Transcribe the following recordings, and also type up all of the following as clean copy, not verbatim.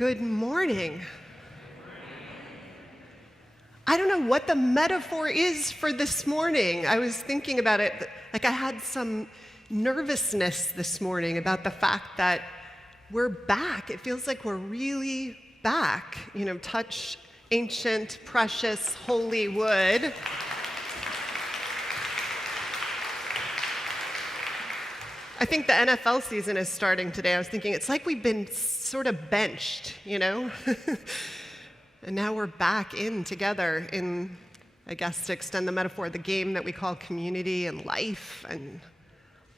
Good morning. I don't know what the metaphor is for this morning. I was thinking about it, like I had some nervousness this morning about the fact that we're back. It feels like we're really back. You know, touch ancient, precious, holy wood. I think the NFL season is starting today. I was thinking it's like we've been sort of benched, you know? And now we're back in together in, I guess, to extend the metaphor, the game that we call community and life and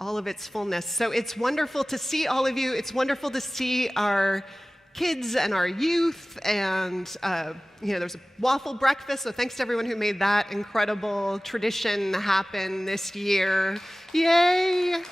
all of its fullness. So it's wonderful to see all of you. It's wonderful to see our kids and our youth. And, you know, there's a waffle breakfast, so thanks to everyone who made that incredible tradition happen this year. Yay!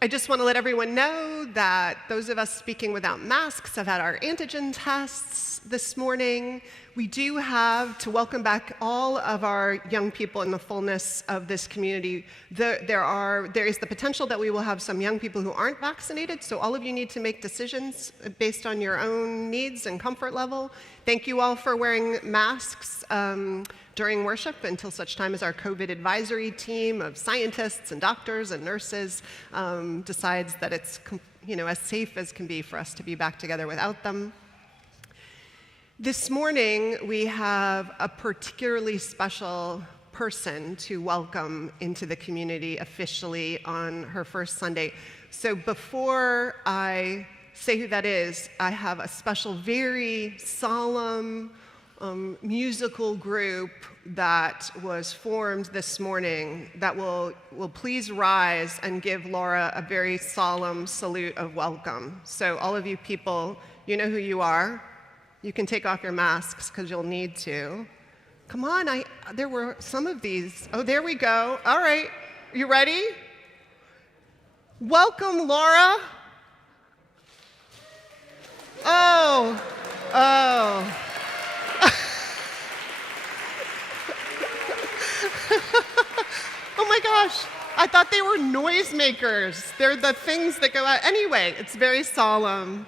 I just want to let everyone know that those of us speaking without masks have had our antigen tests this morning. We do have to welcome back all of our young people in the fullness of this community. There is the potential that we will have some young people who aren't vaccinated, so all of you need to make decisions based on your own needs and comfort level. Thank you all for wearing masks during worship until such time as our COVID advisory team of scientists and doctors and nurses decides that it's, you know, as safe as can be for us to be back together without them. This morning, we have a particularly special person to welcome into the community officially on her first Sunday. So before I say who that is, I have a special, very solemn, musical group that was formed this morning that will please rise and give Laura a very solemn salute of welcome. So all of you people, you know who you are. You can take off your masks because you'll need to. Come on, there were some of these. Oh, there we go. All right, you ready? Welcome, Laura. Oh. Oh my gosh, I thought they were noisemakers. They're the things that go out. Anyway, it's very solemn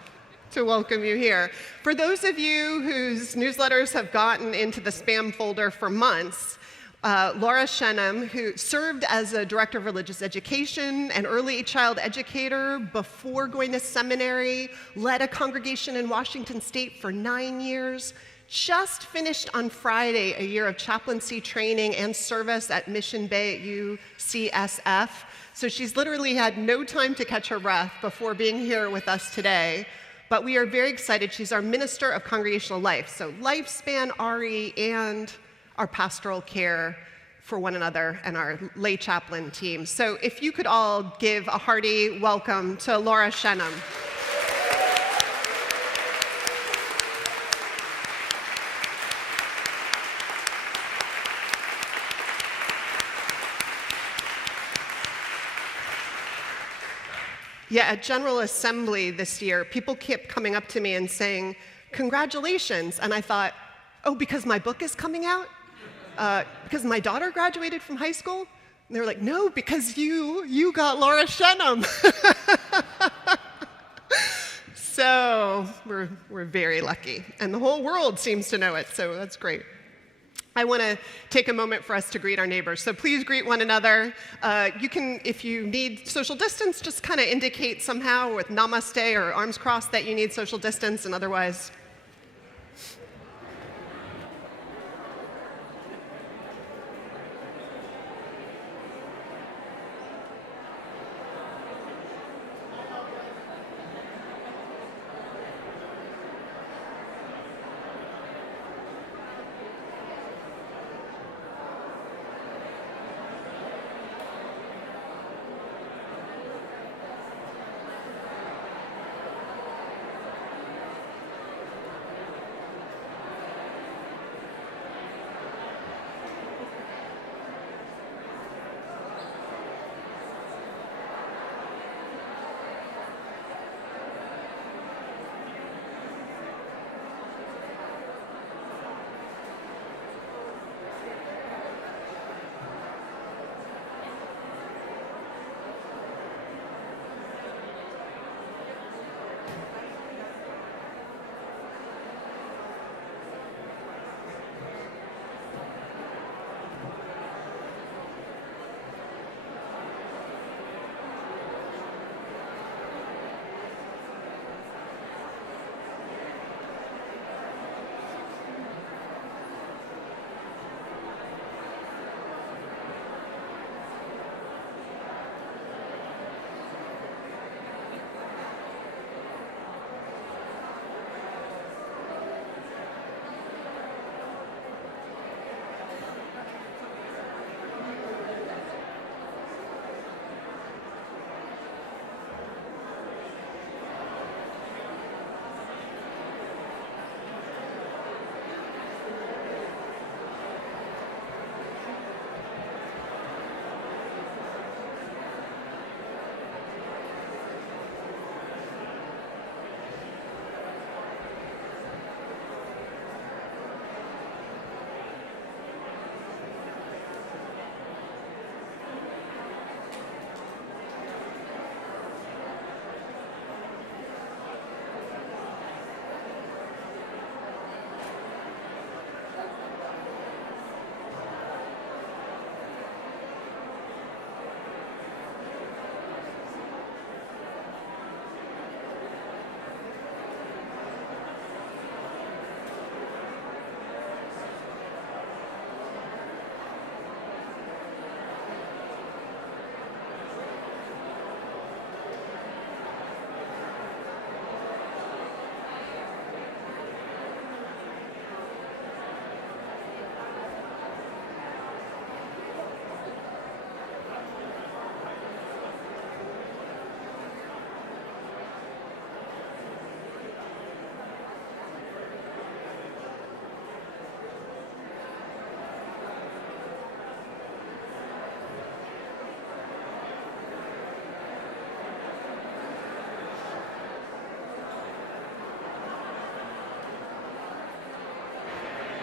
to welcome you here. For those of you whose newsletters have gotten into the spam folder for months, Laura Shennum, who served as a director of religious education and early child educator before going to seminary, led a congregation in Washington State for 9 years, just finished on Friday a year of chaplaincy training and service at Mission Bay at UUSF. So she's literally had no time to catch her breath before being here with us today. But we are very excited. She's our Minister of Congregational Life, so lifespan, RE, and our pastoral care for one another and our lay chaplain team. So if you could all give a hearty welcome to Laura Shennum. Yeah, at General Assembly this year, people kept coming up to me and saying, congratulations. And I thought, oh, because my book is coming out? Because my daughter graduated from high school? And they were like, no, because you got Laura Shennum. So we're very lucky. And the whole world seems to know it, so that's great. I want to take a moment for us to greet our neighbors. So please greet one another. You can, if you need social distance, just kind of indicate somehow with namaste or arms crossed that you need social distance, and otherwise.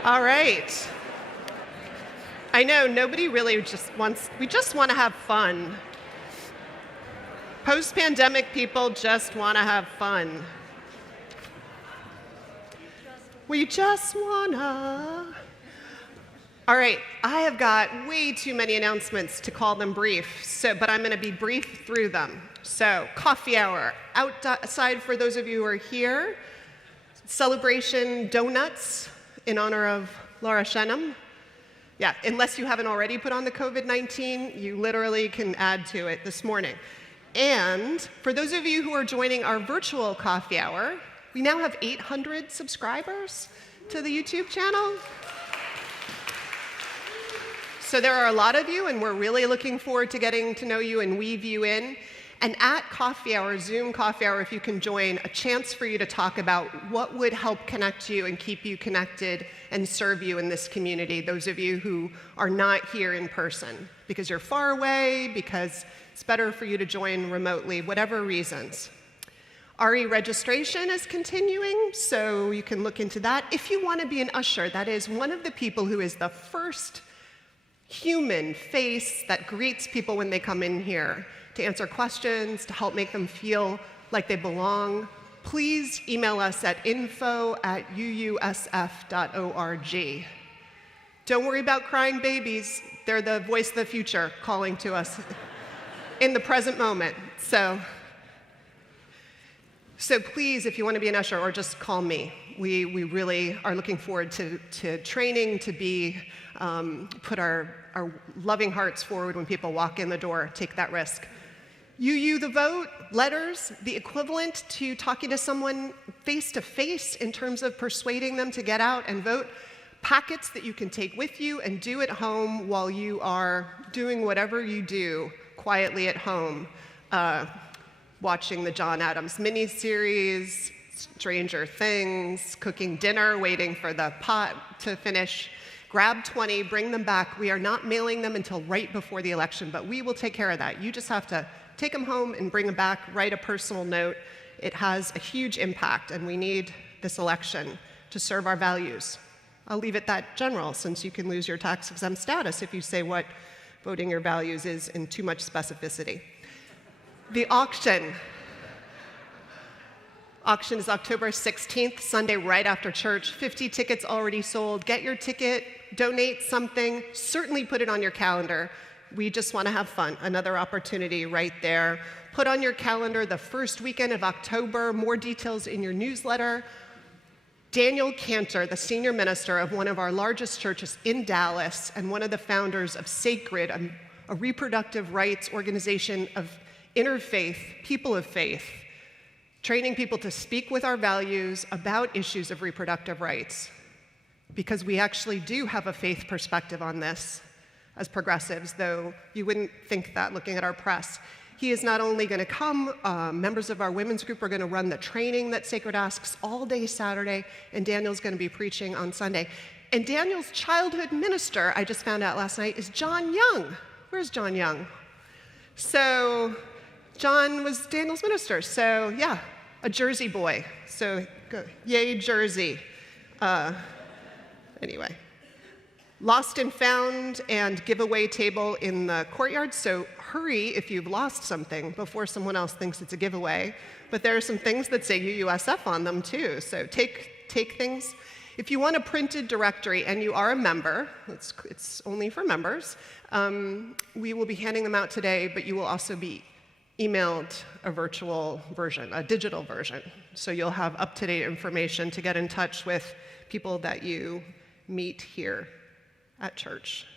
All right. I know nobody really we just want to have fun. Post-pandemic people just want to have fun. We just wanna. All right, I have got way too many announcements to call them brief, but I'm gonna be brief through them. So, coffee hour, outside for those of you who are here, celebration donuts in honor of Laura Shennum. Yeah, unless you haven't already put on the COVID-19, you literally can add to it this morning. And for those of you who are joining our virtual coffee hour, we now have 800 subscribers to the YouTube channel. So there are a lot of you, and we're really looking forward to getting to know you and weave you in. And at coffee hour, Zoom coffee hour, if you can join, a chance for you to talk about what would help connect you and keep you connected and serve you in this community, those of you who are not here in person, because you're far away, because it's better for you to join remotely, whatever reasons. RE registration is continuing, so you can look into that. If you want to be an usher, that is one of the people who is the first human face that greets people when they come in here, to answer questions, to help make them feel like they belong, please email us at info@uusf.org. Don't worry about crying babies. They're the voice of the future calling to us in the present moment. So please, if you want to be an usher, or just call me. We really are looking forward to training to put our loving hearts forward when people walk in the door, take that risk. UU the vote, letters, the equivalent to talking to someone face-to-face in terms of persuading them to get out and vote, packets that you can take with you and do at home while you are doing whatever you do quietly at home, watching the John Adams miniseries, Stranger Things, cooking dinner, waiting for the pot to finish. Grab 20, bring them back. We are not mailing them until right before the election, but we will take care of that. You just have to take them home and bring them back, write a personal note. It has a huge impact, and we need this election to serve our values. I'll leave it that general, since you can lose your tax-exempt status if you say what voting your values is in too much specificity. The auction. Auction is October 16th, Sunday right after church. 50 tickets already sold. Get your ticket, donate something, certainly put it on your calendar. We just want to have fun. Another opportunity right there. Put on your calendar the first weekend of October. More details in your newsletter. Daniel Cantor, the senior minister of one of our largest churches in Dallas and one of the founders of Sacred, a reproductive rights organization of interfaith, people of faith, training people to speak with our values about issues of reproductive rights, because we actually do have a faith perspective on this as progressives, though you wouldn't think that looking at our press. He is not only going to come, members of our women's group are going to run the training that Sacred asks all day Saturday, and Daniel's going to be preaching on Sunday. And Daniel's childhood minister, I just found out last night, is John Young. Where's John Young? So John was Daniel's minister, so yeah, a Jersey boy. So yay, Jersey. Anyway. Lost and found and giveaway table in the courtyard, so hurry if you've lost something before someone else thinks it's a giveaway. But there are some things that say UUSF on them too, so take things. If you want a printed directory and you are a member, it's only for members, we will be handing them out today, but you will also be emailed a virtual version, a digital version. So you'll have up-to-date information to get in touch with people that you meet here at church.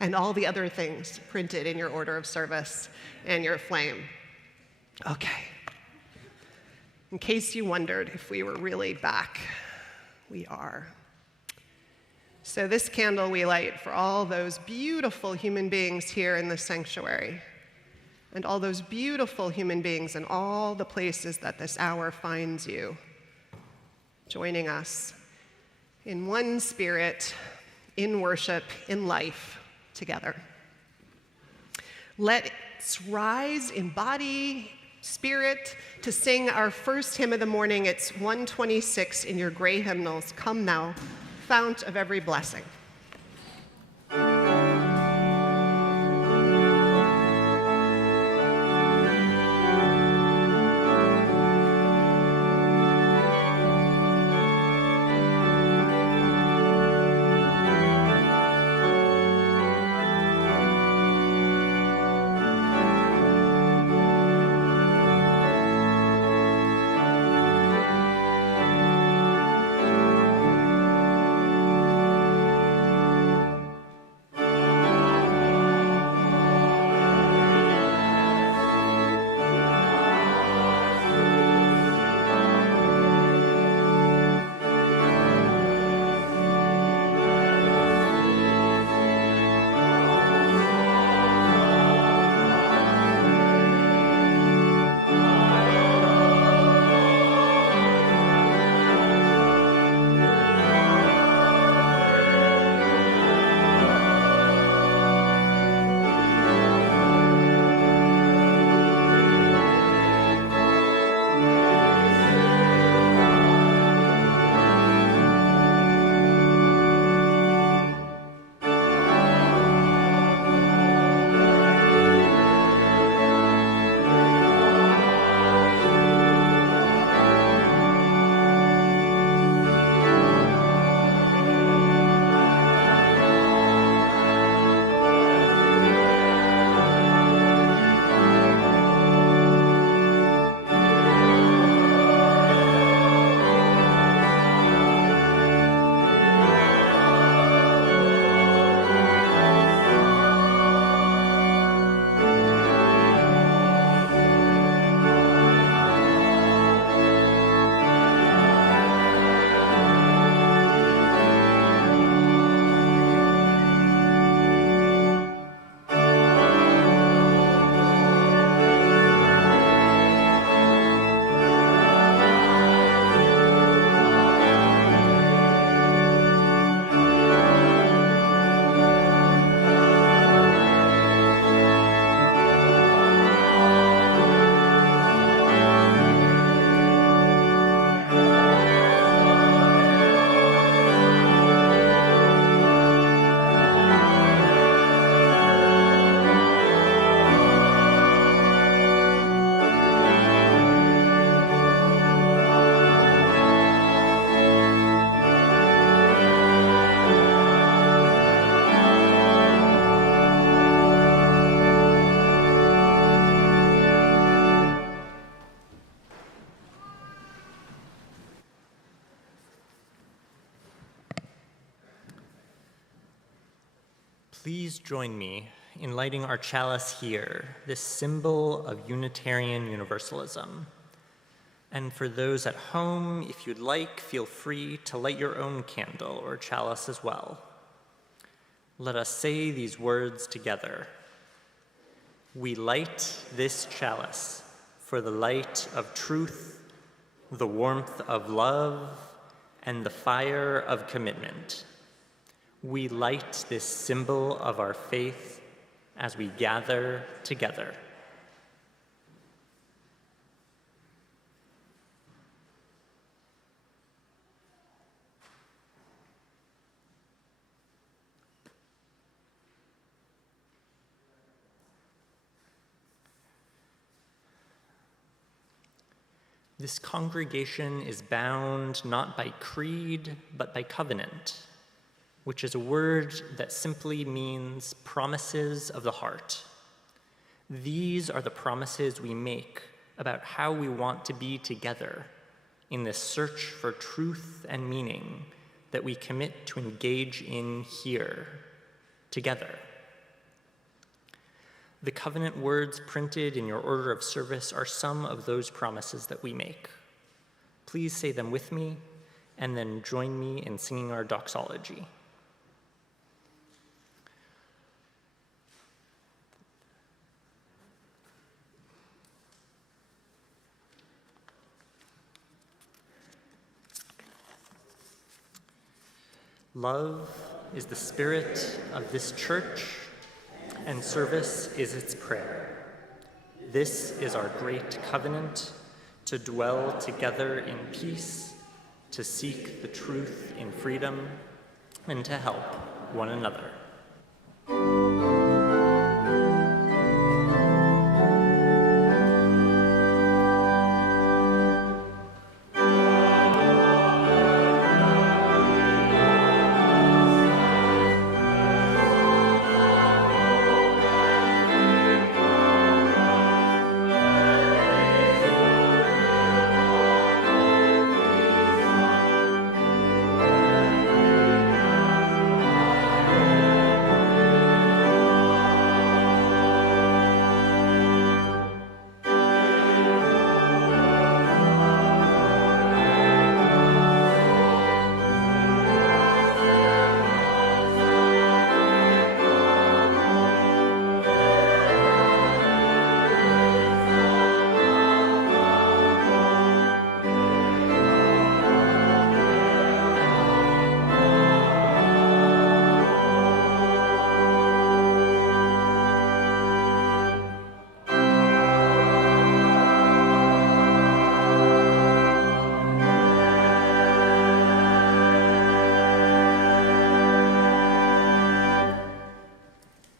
And all the other things printed in your order of service and your flame. Okay. In case you wondered if we were really back, we are. So this candle we light for all those beautiful human beings here in the sanctuary, and all those beautiful human beings in all the places that this hour finds you, joining us in one spirit, in worship, in life, together. Let's rise in body, Spirit, to sing our first hymn of the morning. It's 126 in your gray hymnals. Come Thou, Fount of Every Blessing. Please join me in lighting our chalice here, this symbol of Unitarian Universalism. And for those at home, if you'd like, feel free to light your own candle or chalice as well. Let us say these words together. We light this chalice for the light of truth, the warmth of love, and the fire of commitment. We light this symbol of our faith as we gather together. This congregation is bound not by creed, but by covenant, which is a word that simply means promises of the heart. These are the promises we make about how we want to be together in this search for truth and meaning that we commit to engage in here, together. The covenant words printed in your order of service are some of those promises that we make. Please say them with me, and then join me in singing our doxology. Love is the spirit of this church, and service is its prayer. This is our great covenant, to dwell together in peace, to seek the truth in freedom, and to help one another.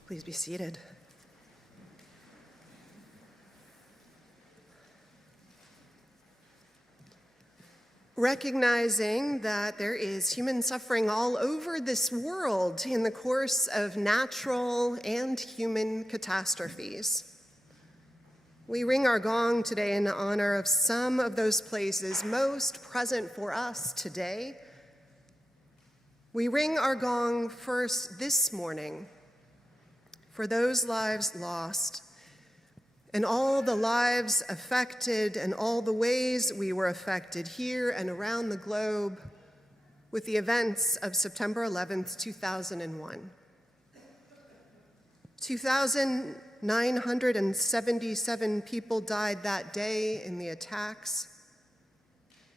Please be seated. Recognizing that there is human suffering all over this world in the course of natural and human catastrophes, we ring our gong today in honor of some of those places most present for us today. We ring our gong first this morning for those lives lost, and all the lives affected, and all the ways we were affected here and around the globe with the events of September 11th, 2001. 2,977 people died that day in the attacks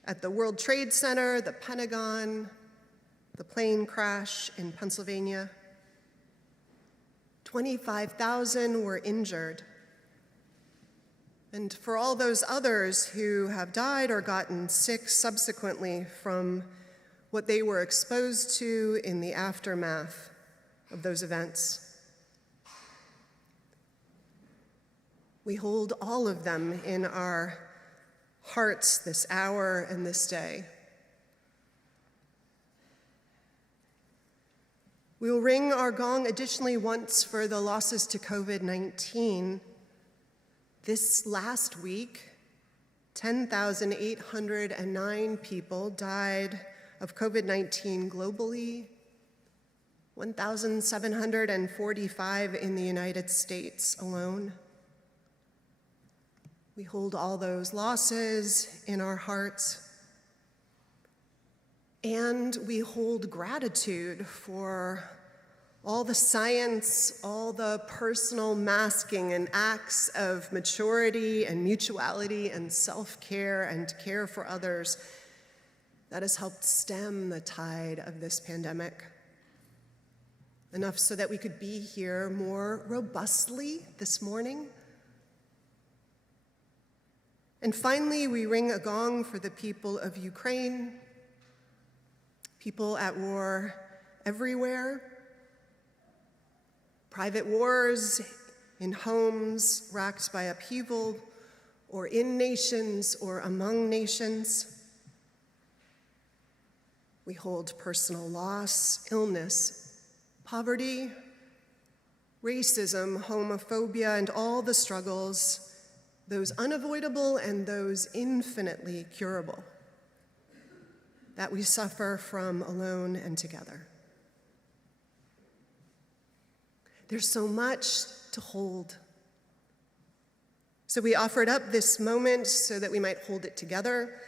at the World Trade Center, the Pentagon, the plane crash in Pennsylvania. 25,000 were injured. And for all those others who have died or gotten sick subsequently from what they were exposed to in the aftermath of those events, we hold all of them in our hearts this hour and this day. We will ring our gong additionally once for the losses to COVID-19. This last week, 10,809 people died of COVID-19 globally, 1,745 in the United States alone. We hold all those losses in our hearts. And we hold gratitude for all the science, all the personal masking and acts of maturity and mutuality and self-care and care for others that has helped stem the tide of this pandemic. Enough so that we could be here more robustly this morning. And finally, we ring a gong for the people of Ukraine, people at war everywhere, private wars in homes racked by upheaval, or in nations or among nations. We hold personal loss, illness, poverty, racism, homophobia, and all the struggles, those unavoidable and those infinitely curable, that we suffer from alone and together. There's so much to hold. So we offered up this moment so that we might hold it together,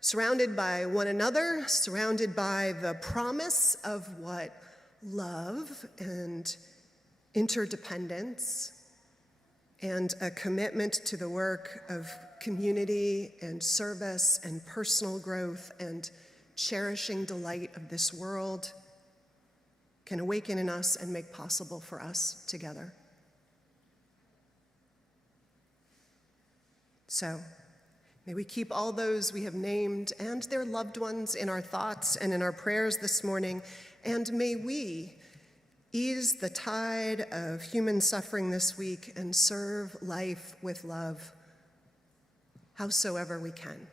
surrounded by one another, surrounded by the promise of what love and interdependence and a commitment to the work of community and service and personal growth and cherishing delight of this world can awaken in us and make possible for us together. So, may we keep all those we have named and their loved ones in our thoughts and in our prayers this morning, and may we ease the tide of human suffering this week and serve life with love, howsoever we can.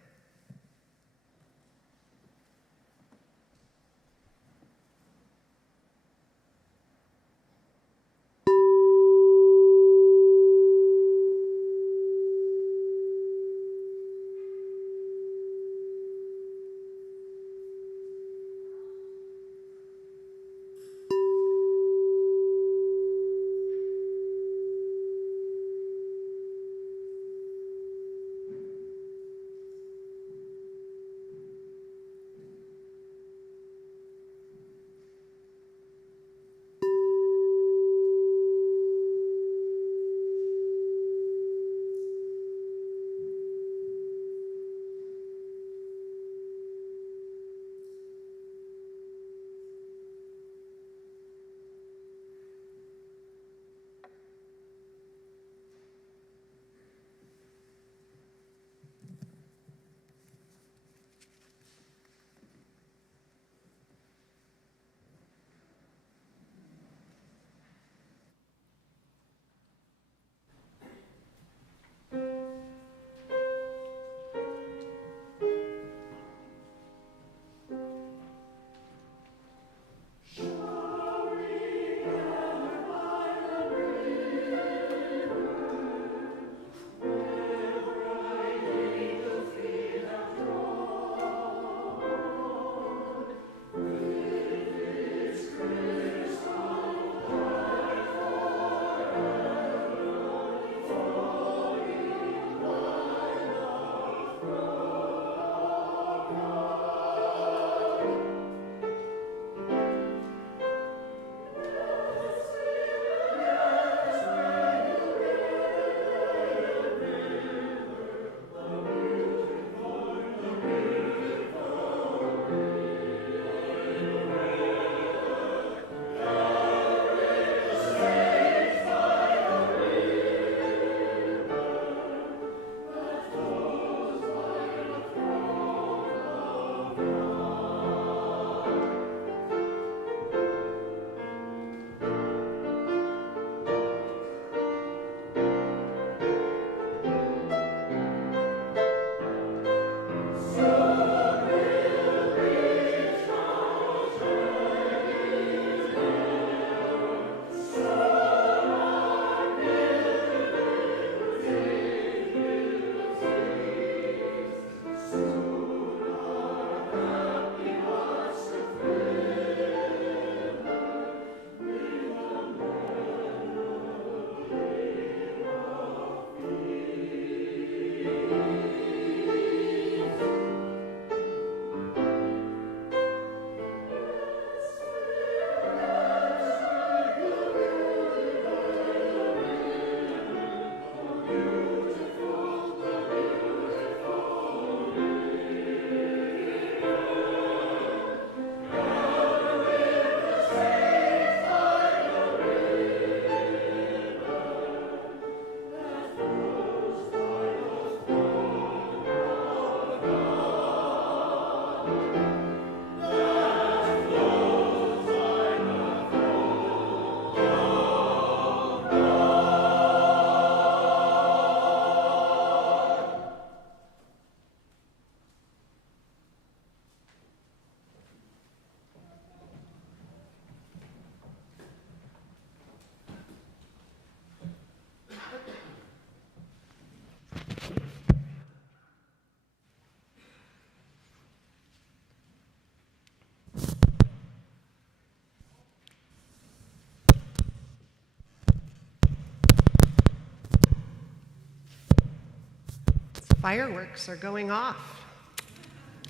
Fireworks are going off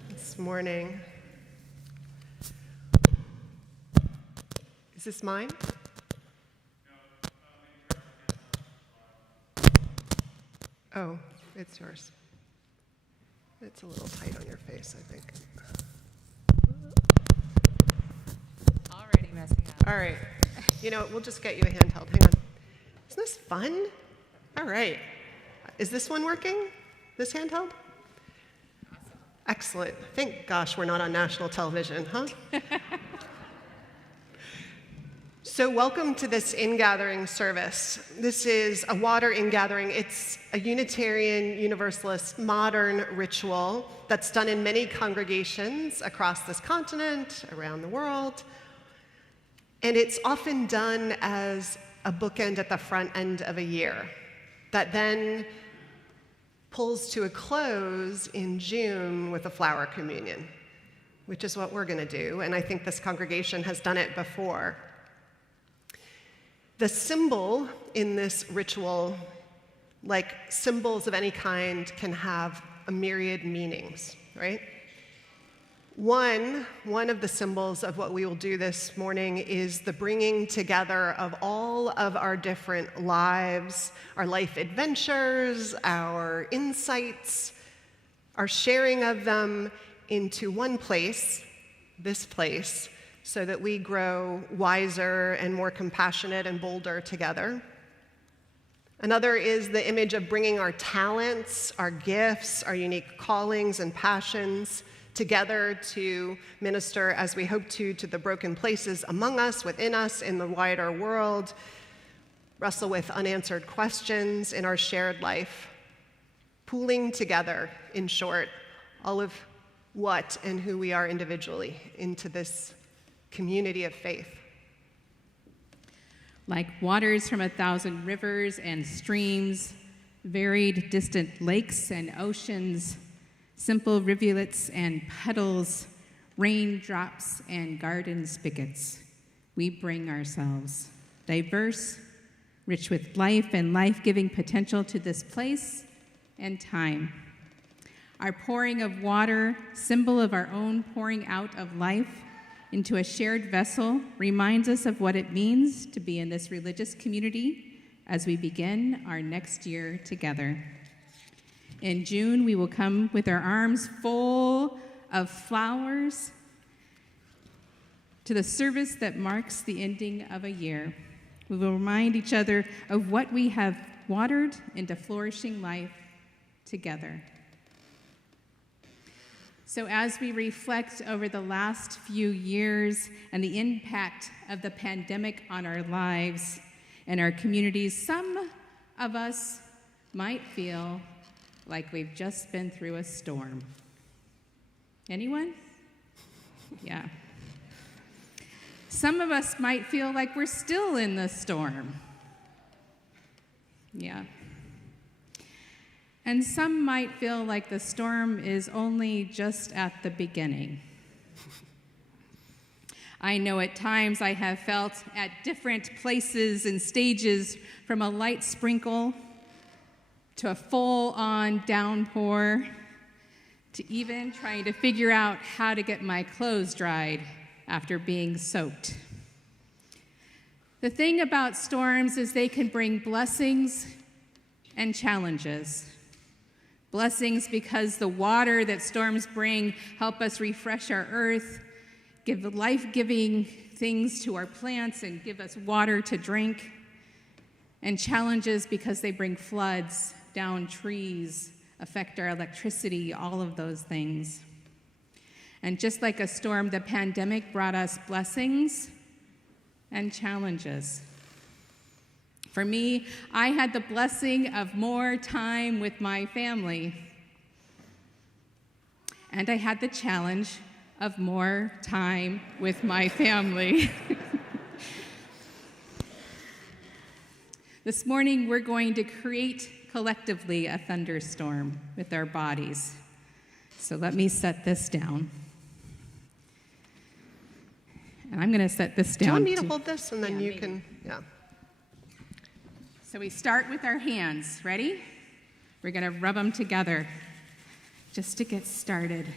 this morning. Is this mine? Oh, it's yours. It's a little tight on your face, I think. Already messing up. All right. You know, we'll just get you a handheld. Hang on. Isn't this fun? All right. Is this one working? This handheld? Excellent. Thank gosh we're not on national television, huh? So welcome to this ingathering service. This is a water ingathering. It's a Unitarian Universalist modern ritual that's done in many congregations across this continent, around the world. And it's often done as a bookend at the front end of a year that then pulls to a close in June with a flower communion, which is what we're going to do. And I think this congregation has done it before. The symbol in this ritual, like symbols of any kind, can have a myriad meanings, right? One of the symbols of what we will do this morning is the bringing together of all of our different lives, our life adventures, our insights, our sharing of them into one place, this place, so that we grow wiser and more compassionate and bolder together. Another is the image of bringing our talents, our gifts, our unique callings and passions together to minister as we hope to the broken places among us, within us, in the wider world, wrestle with unanswered questions in our shared life, pooling together, in short, all of what and who we are individually into this community of faith. Like waters from 1,000 rivers and streams, varied distant lakes and oceans, simple rivulets and puddles, raindrops and garden spigots, we bring ourselves, diverse, rich with life and life-giving potential, to this place and time. Our pouring of water, symbol of our own pouring out of life into a shared vessel, reminds us of what it means to be in this religious community as we begin our next year together. In June, we will come with our arms full of flowers to the service that marks the ending of a year. We will remind each other of what we have watered into flourishing life together. So as we reflect over the last few years and the impact of the pandemic on our lives and our communities, some of us might feel like we've just been through a storm. Anyone? Yeah. Some of us might feel like we're still in the storm. Yeah. And some might feel like the storm is only just at the beginning. I know at times I have felt at different places and stages, from a light sprinkle to a full-on downpour, to even trying to figure out how to get my clothes dried after being soaked. The thing about storms is they can bring blessings and challenges. Blessings because the water that storms bring help us refresh our earth, give life-giving things to our plants, and give us water to drink. And challenges because they bring floods, down trees, affect our electricity, all of those things. And just like a storm, the pandemic brought us blessings and challenges. For me, I had the blessing of more time with my family. And I had the challenge of more time with my family. This morning, we're going to create collectively a thunderstorm with our bodies. So let me set this down. And I'm going to set this down. Do you want me to hold this and then you maybe. can, yeah. So we start with our hands. Ready? We're going to rub them together just to get started.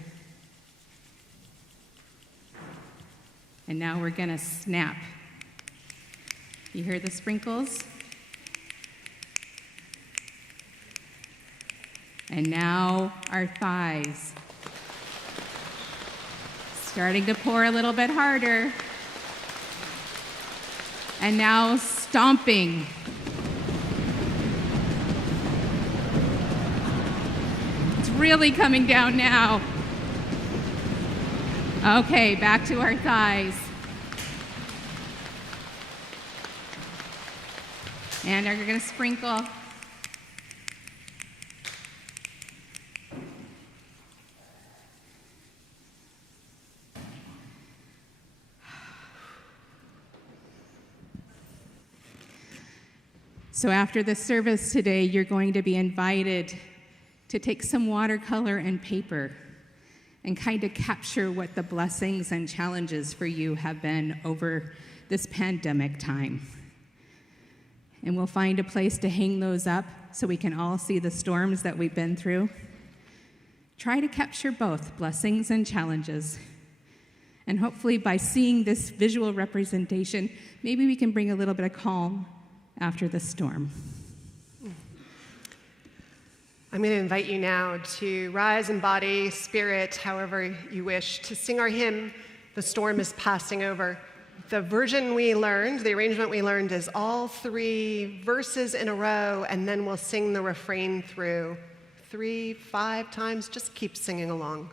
And now we're going to snap. You hear the sprinkles? And now our thighs. Starting to pour a little bit harder. And now stomping. really coming down now. Okay, back to our thighs. And we're going to sprinkle. So after the service today, you're going to be invited to take some watercolor and paper and kind of capture what the blessings and challenges for you have been over this pandemic time. And we'll find a place to hang those up so we can all see the storms that we've been through. Try to capture both blessings and challenges. And hopefully by seeing this visual representation, maybe we can bring a little bit of calm after the storm. I'm going to invite you now to rise in body, spirit, however you wish, to sing our hymn, The Storm is Passing Over. The version we learned, the arrangement we learned is all 3 verses in a row, and then we'll sing the refrain through 3, 5 times. Just keep singing along.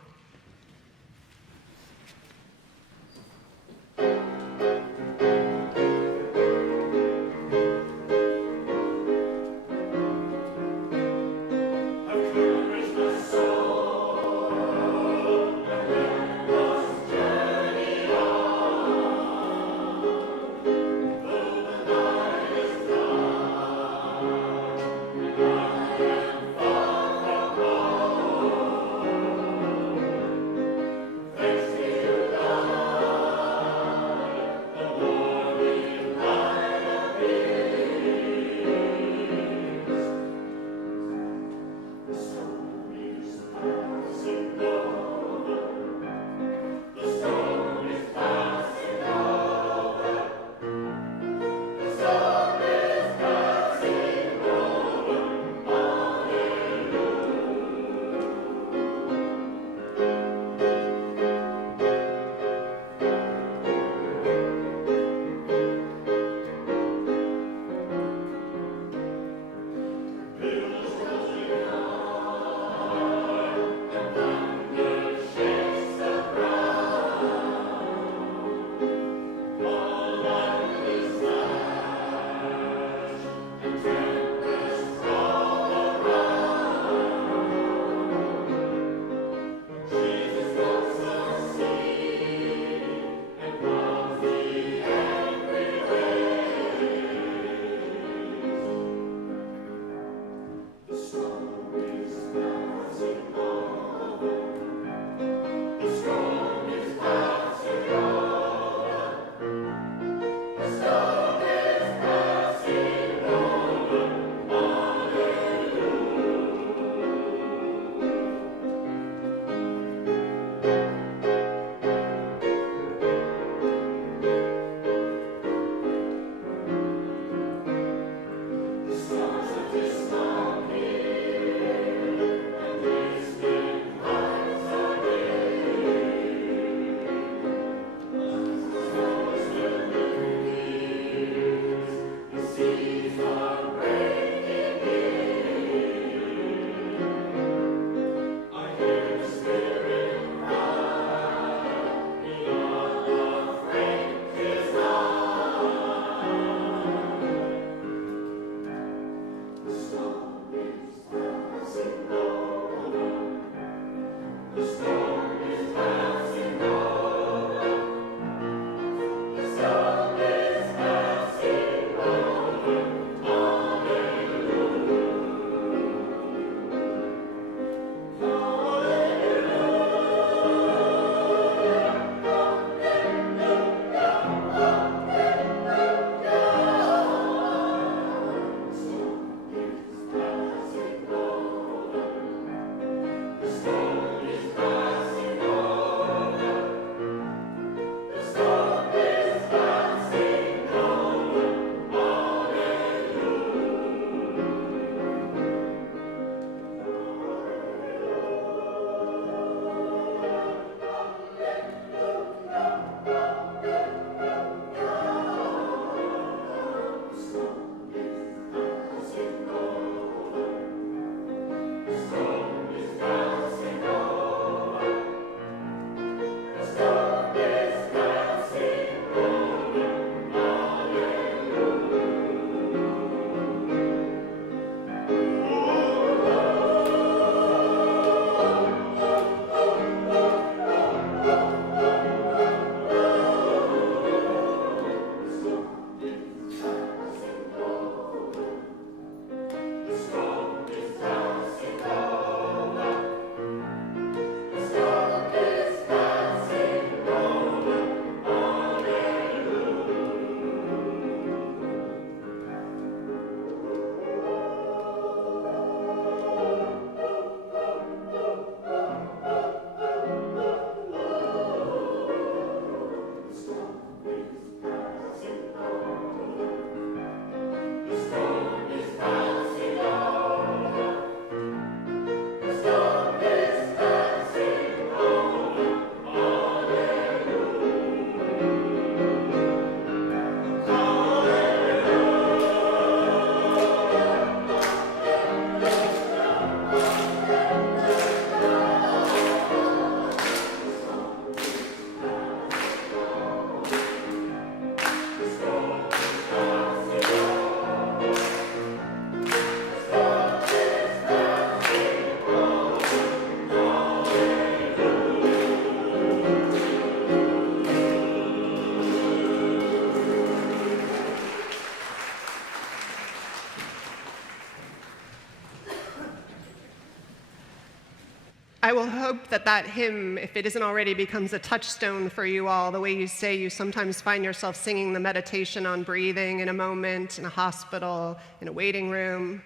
I will hope that that hymn, if it isn't already, becomes a touchstone for you all. The way you say you sometimes find yourself singing the meditation on breathing in a moment, in a hospital, in a waiting room.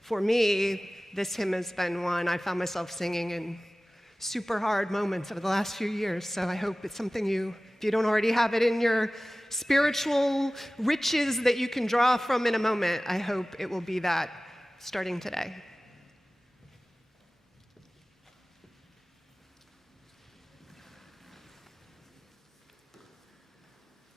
For me, this hymn has been one I found myself singing in super hard moments over the last few years. So I hope it's something if you don't already have it in your spiritual riches that you can draw from in a moment, I hope it will be that starting today.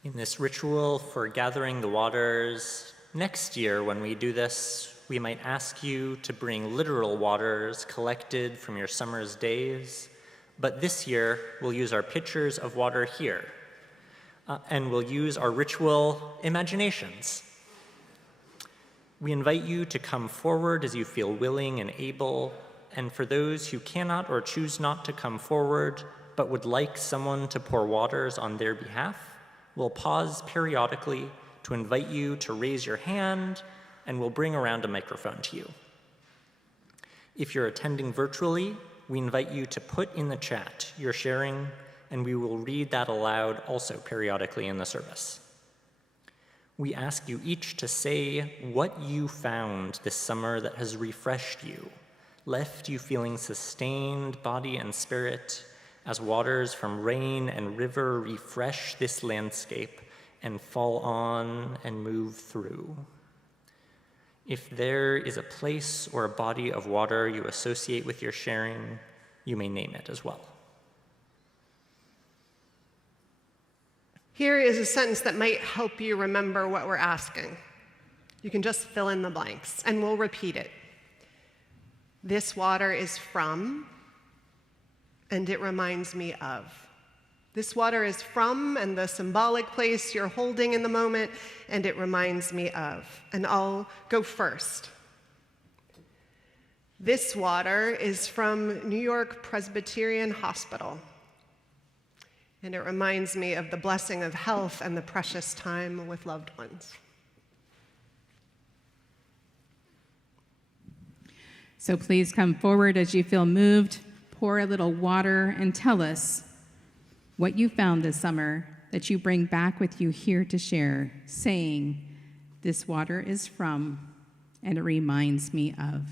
In this ritual for gathering the waters, next year when we do this, we might ask you to bring literal waters collected from your summer's days, but this year we'll use our pitchers of water here, and we'll use our ritual imaginations. We invite you to come forward as you feel willing and able, and for those who cannot or choose not to come forward, but would like someone to pour waters on their behalf, we'll pause periodically to invite you to raise your hand, and we'll bring around a microphone to you. If you're attending virtually, we invite you to put in the chat your sharing, and we will read that aloud also periodically in the service. We ask you each to say what you found this summer that has refreshed you, left you feeling sustained, body and spirit, as waters from rain and river refresh this landscape and fall on and move through. If there is a place or a body of water you associate with your sharing, you may name it as well. Here is a sentence that might help you remember what we're asking. You can just fill in the blanks, and we'll repeat it. This water is from, and it reminds me of. This water is from, and the symbolic place you're holding in the moment, and it reminds me of. And I'll go first. This water is from New York Presbyterian Hospital, and it reminds me of the blessing of health and the precious time with loved ones. So please come forward as you feel moved. Pour a little water and tell us what you found this summer that you bring back with you here to share, saying, "This water is from, and it reminds me of."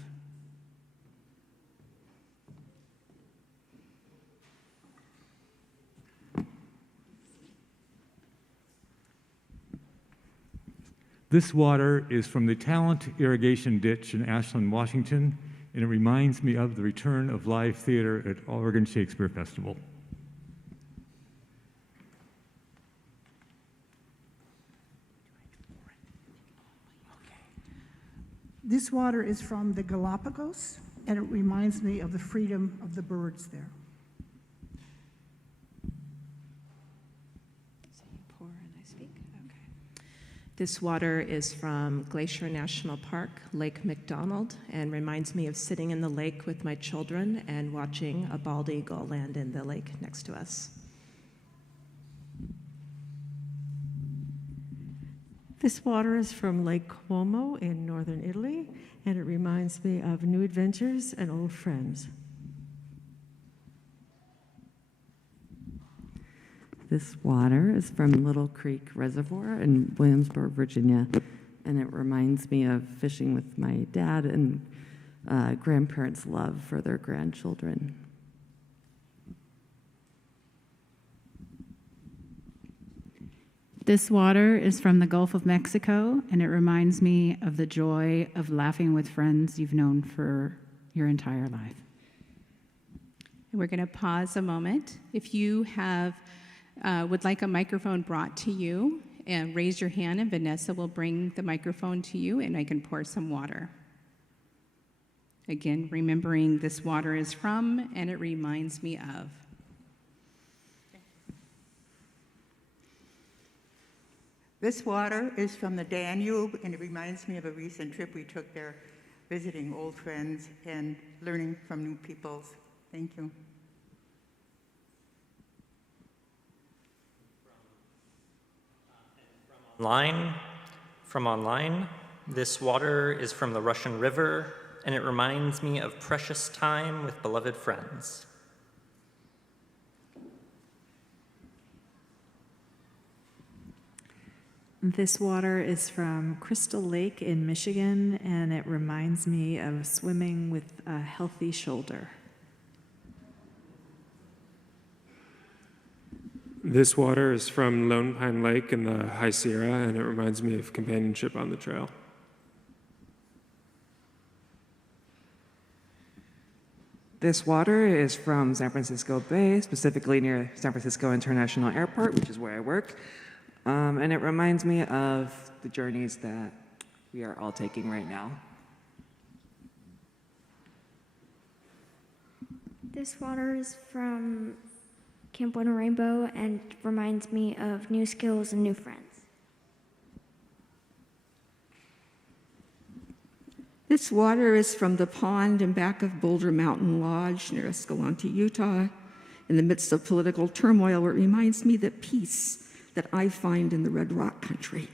This water is from the Talent Irrigation Ditch in Ashland, Washington, and it reminds me of the return of live theater at Oregon Shakespeare Festival. This water is from the Galapagos, and it reminds me of the freedom of the birds there. Pour and I speak? Okay. This water is from Glacier National Park, Lake McDonald, and reminds me of sitting in the lake with my children and watching a bald eagle land in the lake next to us. This water is from Lake Como in northern Italy, and it reminds me of new adventures and old friends. This water is from Little Creek Reservoir in Williamsburg, Virginia, and it reminds me of fishing with my dad and grandparents' love for their grandchildren. This water is from the Gulf of Mexico, and it reminds me of the joy of laughing with friends you've known for your entire life. We're going to pause a moment. If you would like a microphone brought to you, and raise your hand, and Vanessa will bring the microphone to you, and I can pour some water. Again, remembering this water is from, and it reminds me of. This water is from the Danube, and it reminds me of a recent trip we took there, visiting old friends and learning from new peoples. Thank you. From online, this water is from the Russian River, and it reminds me of precious time with beloved friends. This water is from Crystal Lake in Michigan, and it reminds me of swimming with a healthy shoulder. This water is from Lone Pine Lake in the High Sierra, and it reminds me of companionship on the trail. This water is from San Francisco Bay, specifically near San Francisco International Airport, which is where I work. And it reminds me of the journeys that we are all taking right now. This water is from Camp Bueno Rainbow and reminds me of new skills and new friends. This water is from the pond in back of Boulder Mountain Lodge near Escalante, Utah. In the midst of political turmoil, it reminds me that peace that I find in the Red Rock country.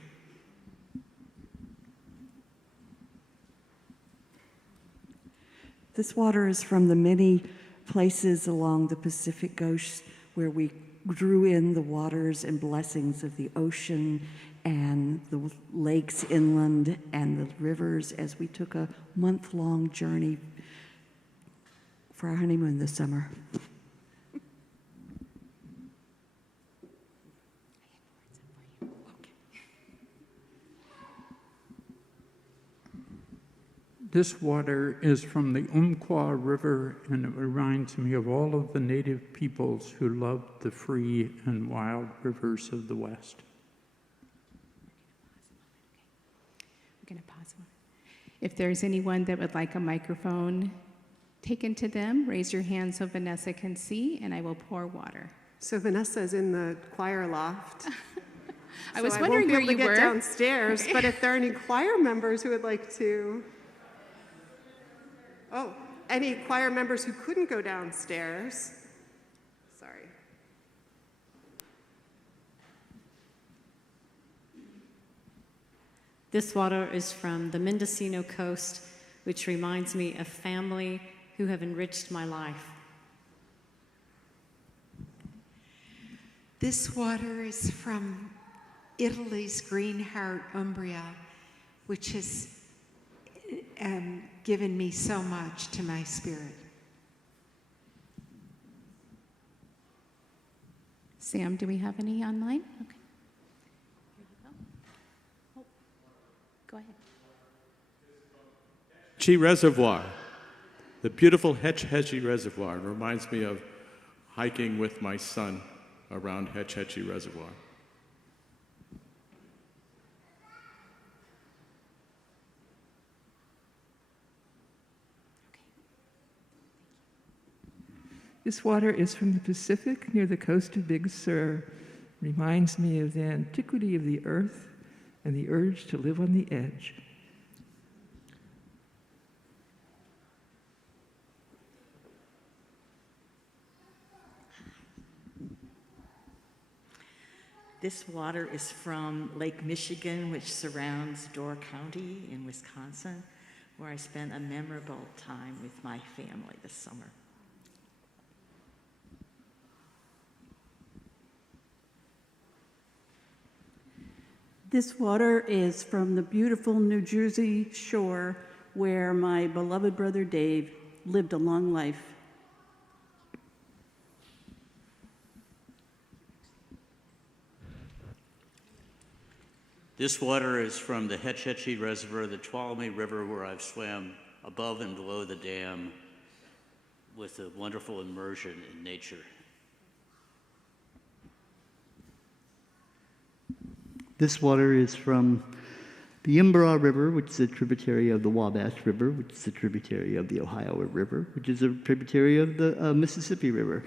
This water is from the many places along the Pacific Coast where we drew in the waters and blessings of the ocean and the lakes inland and the rivers as we took a month-long journey for our honeymoon this summer. This water is from the Umpqua River, and it reminds me of all of the native peoples who loved the free and wild rivers of the West. We're going to pause one. If there's anyone that would like a microphone taken to them, raise your hand so Vanessa can see, and I will pour water. So Vanessa is in the choir loft. I was wondering where you were. I won't be able to get downstairs, but if there are any choir members who would like to... Oh, any choir members who couldn't go downstairs? Sorry. This water is from the Mendocino coast, which reminds me of family who have enriched my life. This water is from Italy's Green Heart, Umbria, which has given me so much to my spirit. Sam, do we have any online? Okay. Here you go. Oh, go ahead. Hetchy Reservoir, the beautiful Hetchy Reservoir. It reminds me of hiking with my son around Hetchy Reservoir. This water is from the Pacific near the coast of Big Sur. Reminds me of the antiquity of the earth and the urge to live on the edge. This water is from Lake Michigan, which surrounds Door County in Wisconsin, where I spent a memorable time with my family this summer. This water is from the beautiful New Jersey shore where my beloved brother Dave lived a long life. This water is from the Hetchy Reservoir, the Tuolumne River, where I've swam above and below the dam with a wonderful immersion in nature. This water is from the Imbra River, which is a tributary of the Wabash River, which is a tributary of the Ohio River, which is a tributary of the Mississippi River.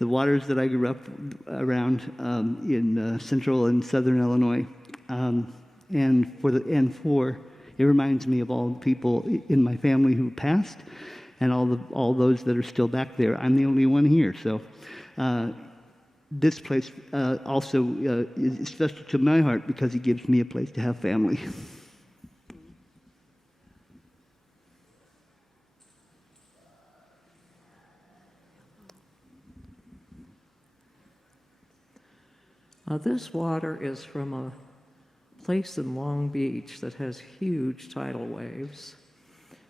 The waters that I grew up around in central and southern Illinois. And it reminds me of all the people in my family who passed and all those that are still back there. I'm the only one here, so this place also is special to my heart because it gives me a place to have family. This water is from a place in Long Beach that has huge tidal waves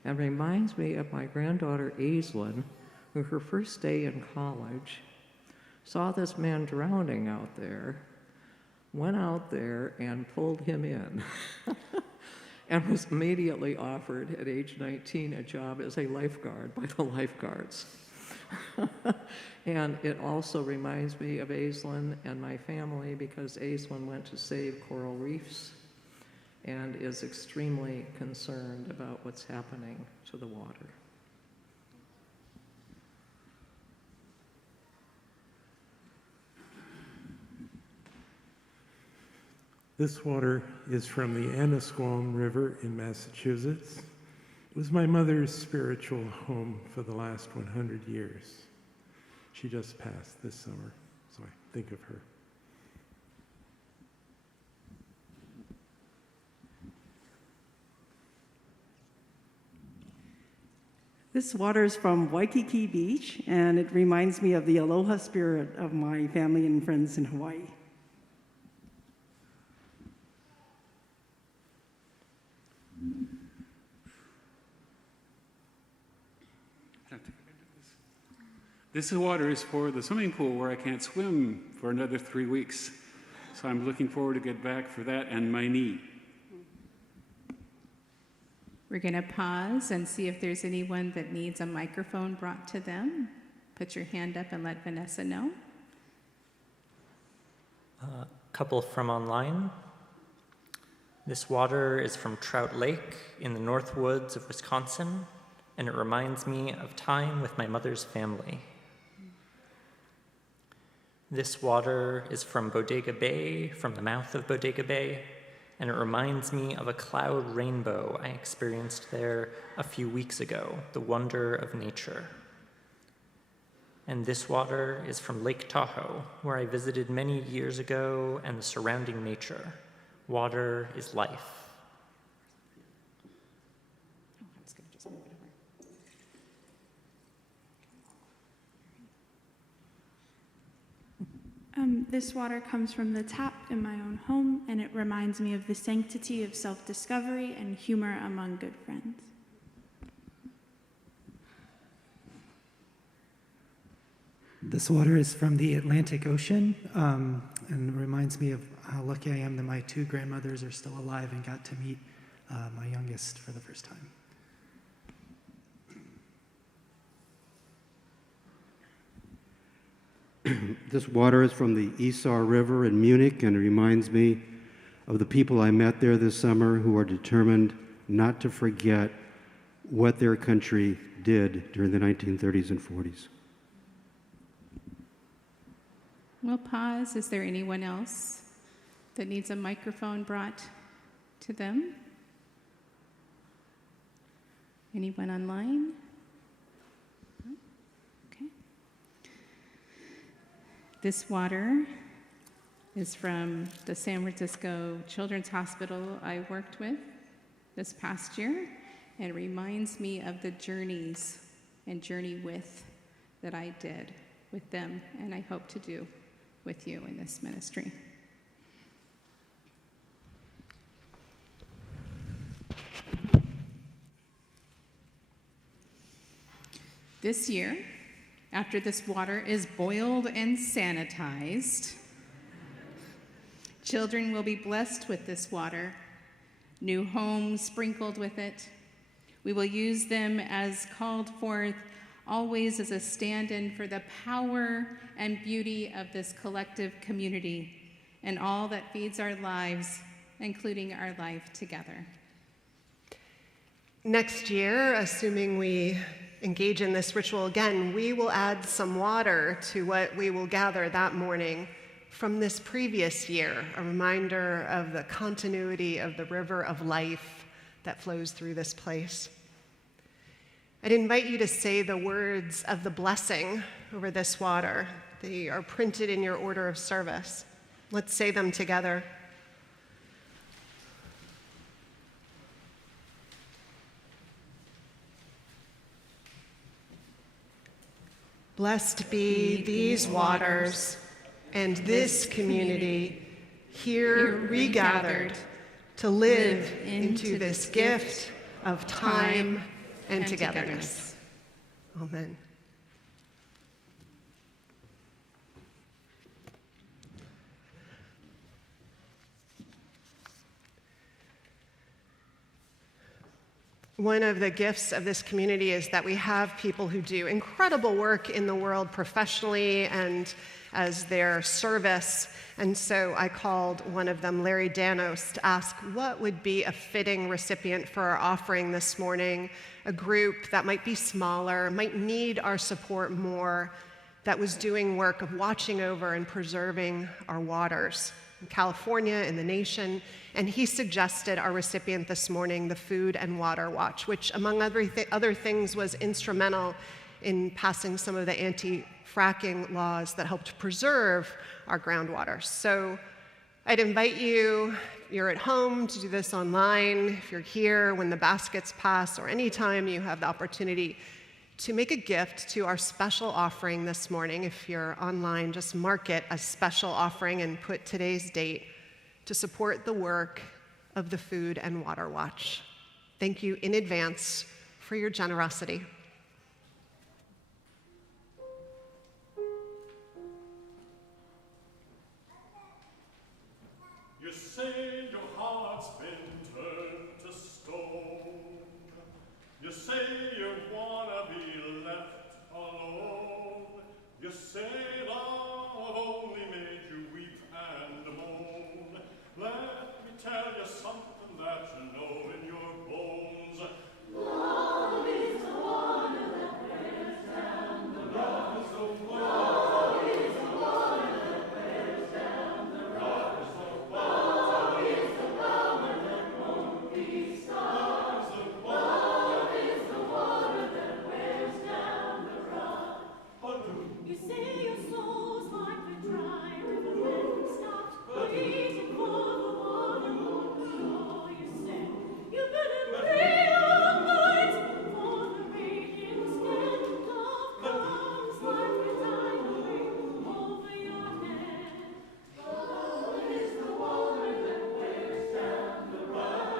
and reminds me of my granddaughter Aislinn, who her first day in college saw this man drowning out there, went out there and pulled him in, and was immediately offered at age 19 a job as a lifeguard by the lifeguards. And it also reminds me of Aislinn and my family, because Aislinn went to save coral reefs and is extremely concerned about what's happening to the water. This water is from the Annisquam River in Massachusetts. It was my mother's spiritual home for the last 100 years. She just passed this summer, so I think of her. This water is from Waikiki Beach, and it reminds me of the aloha spirit of my family and friends in Hawaii. This water is for the swimming pool where I can't swim for another 3 weeks. So I'm looking forward to get back for that and my knee. We're going to pause and see if there's anyone that needs a microphone brought to them. Put your hand up and let Vanessa know. A couple from online. This water is from Trout Lake in the North Woods of Wisconsin, and it reminds me of time with my mother's family. This water is from Bodega Bay, from the mouth of Bodega Bay, and it reminds me of a cloud rainbow I experienced there a few weeks ago, the wonder of nature. And this water is from Lake Tahoe, where I visited many years ago, and the surrounding nature. Water is life. This water comes from the tap in my own home, and it reminds me of the sanctity of self-discovery and humor among good friends. This water is from the Atlantic Ocean, and reminds me of how lucky I am that my two grandmothers are still alive and got to meet my youngest for the first time. This water is from the Isar River in Munich, and it reminds me of the people I met there this summer who are determined not to forget what their country did during the 1930s and 40s. We'll pause. Is there anyone else that needs a microphone brought to them? Anyone online? Okay. This water is from the San Francisco Children's Hospital I worked with this past year, and it reminds me of the journeys and journey with that I did with them, and I hope to do with you in this ministry. This year, after this water is boiled and sanitized, children will be blessed with this water, new homes sprinkled with it. We will use them as called forth, always as a stand-in for the power and beauty of this collective community and all that feeds our lives, including our life together. Next year, assuming we engage in this ritual again, we will add some water to what we will gather that morning from this previous year, a reminder of the continuity of the river of life that flows through this place. I'd invite you to say the words of the blessing over this water. They are printed in your order of service. Let's say them together. Blessed be these waters and this community here regathered to live into this gift of time and togetherness. Amen. One of the gifts of this community is that we have people who do incredible work in the world professionally and as their service. And so I called one of them, Larry Danos, to ask what would be a fitting recipient for our offering this morning, a group that might be smaller, might need our support more, that was doing work of watching over and preserving our waters in California, in the nation. And he suggested our recipient this morning, the Food and Water Watch, which among other things was instrumental in passing some of the anti-fracking laws that helped preserve our groundwater. So I'd invite you, if you're at home, to do this online, if you're here when the baskets pass, or anytime you have the opportunity to make a gift to our special offering this morning. If you're online, just mark it as special offering and put today's date to support the work of the Food and Water Watch. Thank you in advance for your generosity. You say your heart's been turned to stone. You say you wanna be left alone. You say love only made you weep and moan. Let me tell you something that you know in your bones. Love is the water that wears down the rock. Love is the water. Love is the water that wears down the rock. Love is the power that won't be stopped. Love is the water that wears down the rock. You say your soul's like the dry river when stopped, waiting for the water on the shore. You say you better pray all night for the rain instead. Love comes like a diamond ring over your head. Love is the water that wears down the rock.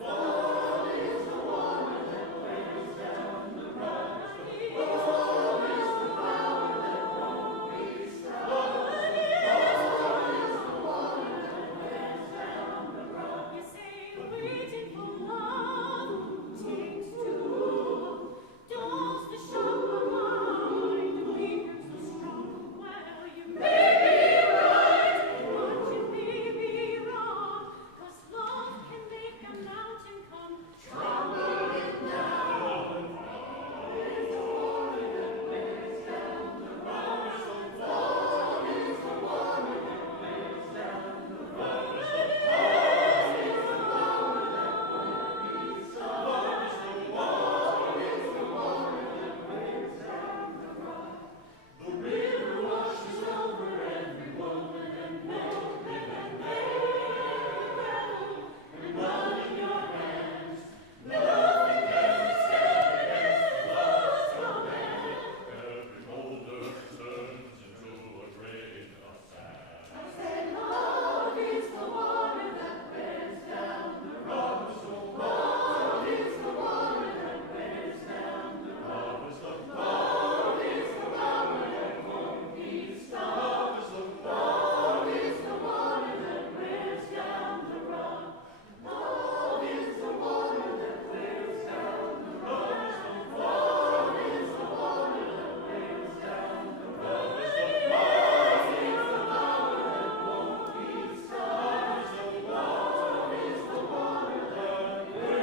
Love is the water that wears down the rock. Love is the power that won't be stopped. Love is the water that wears down the rock. You say you're waiting for love, takes two. Doors to shut behind, weakens the strong. Well, you may be right, but you may be wrong. 'Cause love can make a mountain come tumbling down. Love is the water that wears down the rock. Love is the water that wears down the rock. Love is the power that won't be stopped. Love is the water that wears down the rock. The river washes over every woman and melted and made and blood in your hands. Nothing can stand against love's command. Every boulder turns into a grain of sand. I said, love is the water that wears down the rock. Love is the water that wears down the rock. Love is the power that won't be stopped. Love is the water that wears down the rock. Love is the water that wears down the rock. Love is the water that wears down the rock. Love is the power that won't be stopped. Love is the water that wears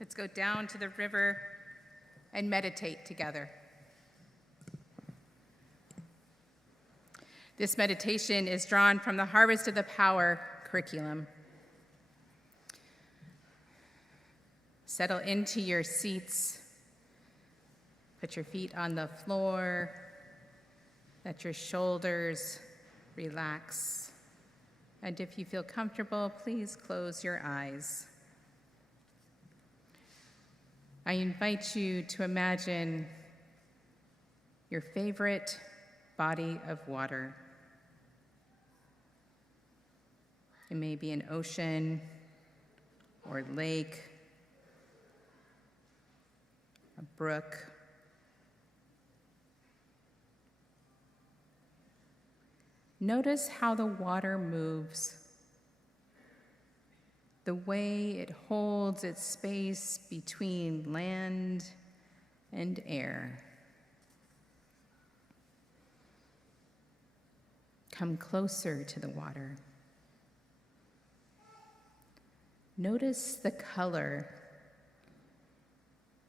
Let's go down to the river and meditate together. This meditation is drawn from the Harvest of the Power curriculum. Settle into your seats. Put your feet on the floor. Let your shoulders relax. And if you feel comfortable, please close your eyes. I invite you to imagine your favorite body of water. It may be an ocean or lake, a brook. Notice how the water moves, the way it holds its space between land and air. Come closer to the water. Notice the color.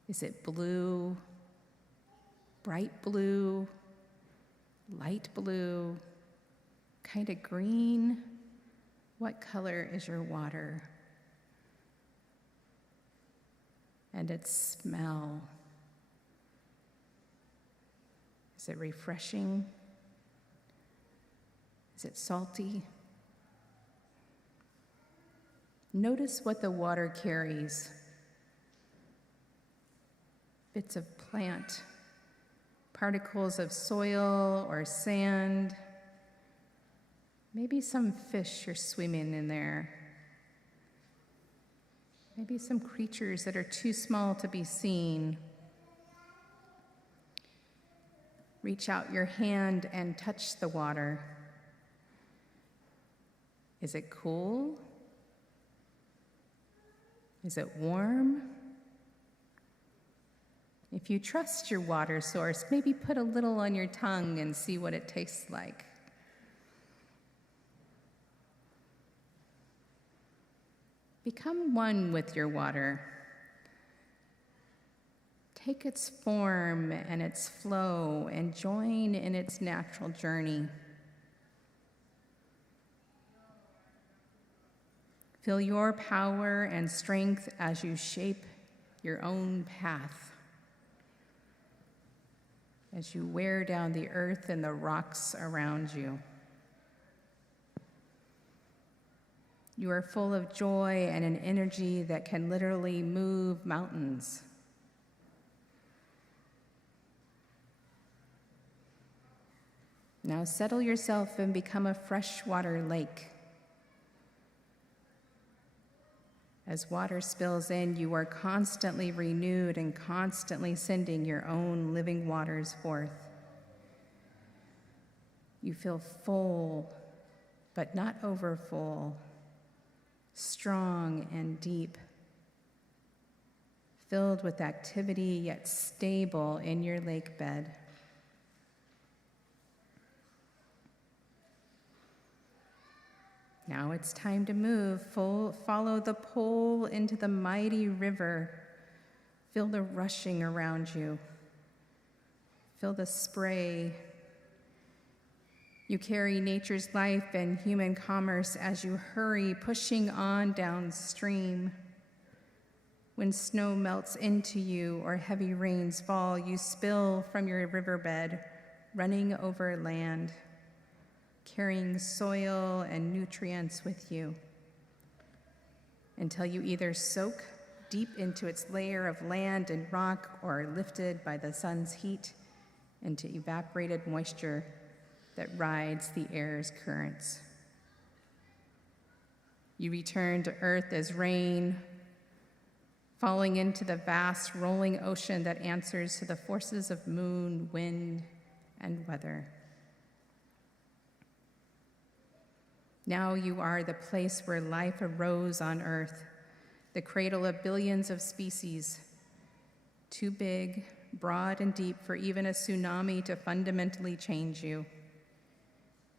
Is it blue, bright blue, light blue, kind of green? What color is your water? And its smell. Is it refreshing? Is it salty? Notice what the water carries. Bits of plant, particles of soil or sand, maybe some fish are swimming in there. Maybe some creatures that are too small to be seen. Reach out your hand and touch the water. Is it cool? Is it warm? If you trust your water source, maybe put a little on your tongue and see what it tastes like. Become one with your water. Take its form and its flow and join in its natural journey. Feel your power and strength as you shape your own path, as you wear down the earth and the rocks around you. You are full of joy and an energy that can literally move mountains. Now settle yourself and become a freshwater lake. As water spills in, you are constantly renewed and constantly sending your own living waters forth. You feel full, but not overfull, strong and deep, filled with activity yet stable in your lake bed. Now it's time to move. Follow the pole into the mighty river. Feel the rushing around you. Feel the spray. You carry nature's life and human commerce as you hurry, pushing on downstream. When snow melts into you or heavy rains fall, you spill from your riverbed, running over land, carrying soil and nutrients with you until you either soak deep into its layer of land and rock or are lifted by the sun's heat into evaporated moisture that rides the air's currents. You return to earth as rain, falling into the vast rolling ocean that answers to the forces of moon, wind, and weather. Now you are the place where life arose on earth, the cradle of billions of species, too big, broad, and deep for even a tsunami to fundamentally change you.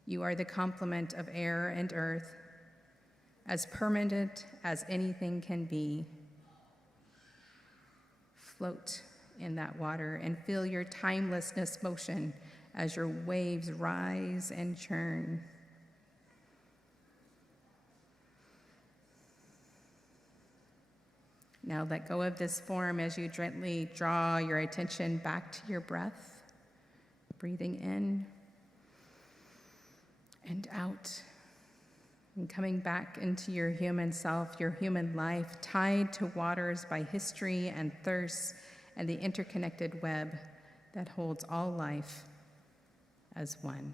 You are the complement of air and earth, as permanent as anything can be. Float in that water and feel your timelessness motion as your waves rise and churn. Now let go of this form as you gently draw your attention back to your breath, breathing in and out, and coming back into your human self, your human life, tied to waters by history and thirst and the interconnected web that holds all life as one.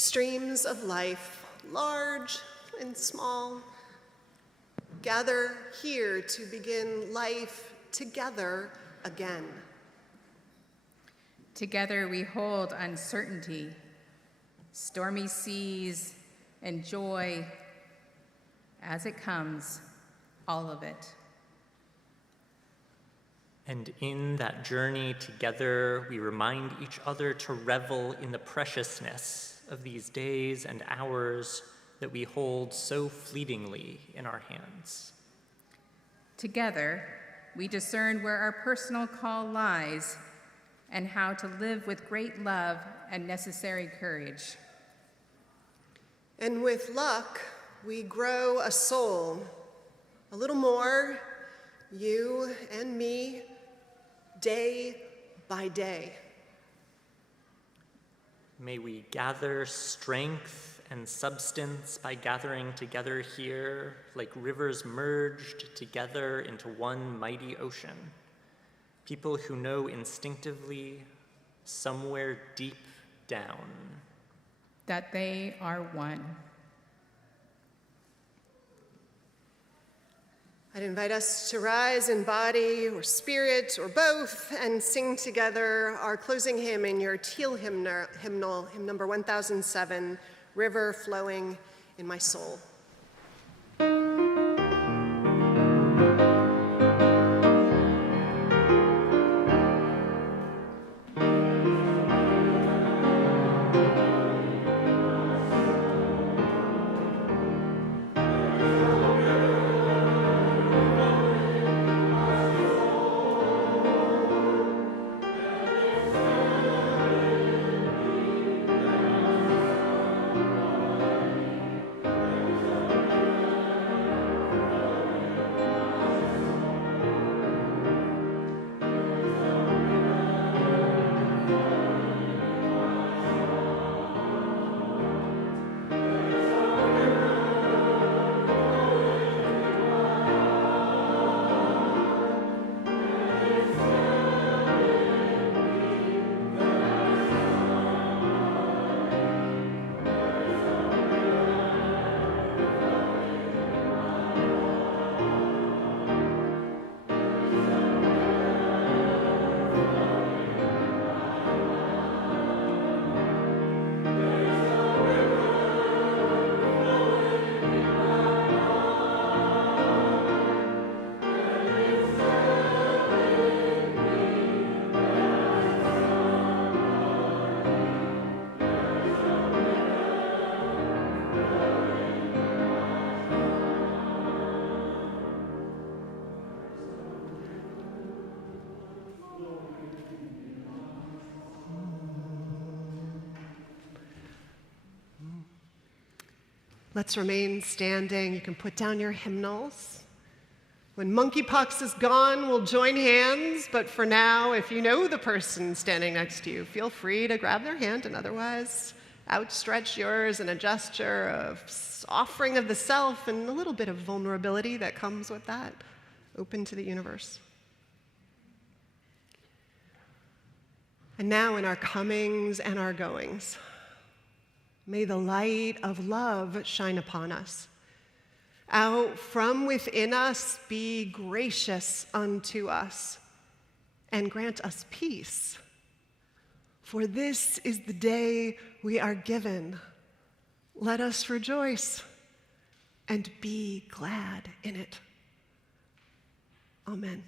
Streams of life, large and small, gather here to begin life together again. Together we hold uncertainty, stormy seas, and joy as it comes, all of it. And in that journey together, we remind each other to revel in the preciousness of these days and hours that we hold so fleetingly in our hands. Together, we discern where our personal call lies and how to live with great love and necessary courage. And with luck, we grow a soul, a little more, you and me, day by day. May we gather strength and substance by gathering together here, like rivers merged together into one mighty ocean. People who know instinctively, somewhere deep down, that they are one. I'd invite us to rise in body or spirit or both and sing together our closing hymn in your teal hymnal, hymn number 1007, River Flowing in My Soul. Let's remain standing. You can put down your hymnals. When monkeypox is gone, we'll join hands, but for now, if you know the person standing next to you, feel free to grab their hand and otherwise outstretch yours in a gesture of offering of the self and a little bit of vulnerability that comes with that, open to the universe. And now in our comings and our goings, may the light of love shine upon us. Out from within us, be gracious unto us and grant us peace. For this is the day we are given. Let us rejoice and be glad in it. Amen.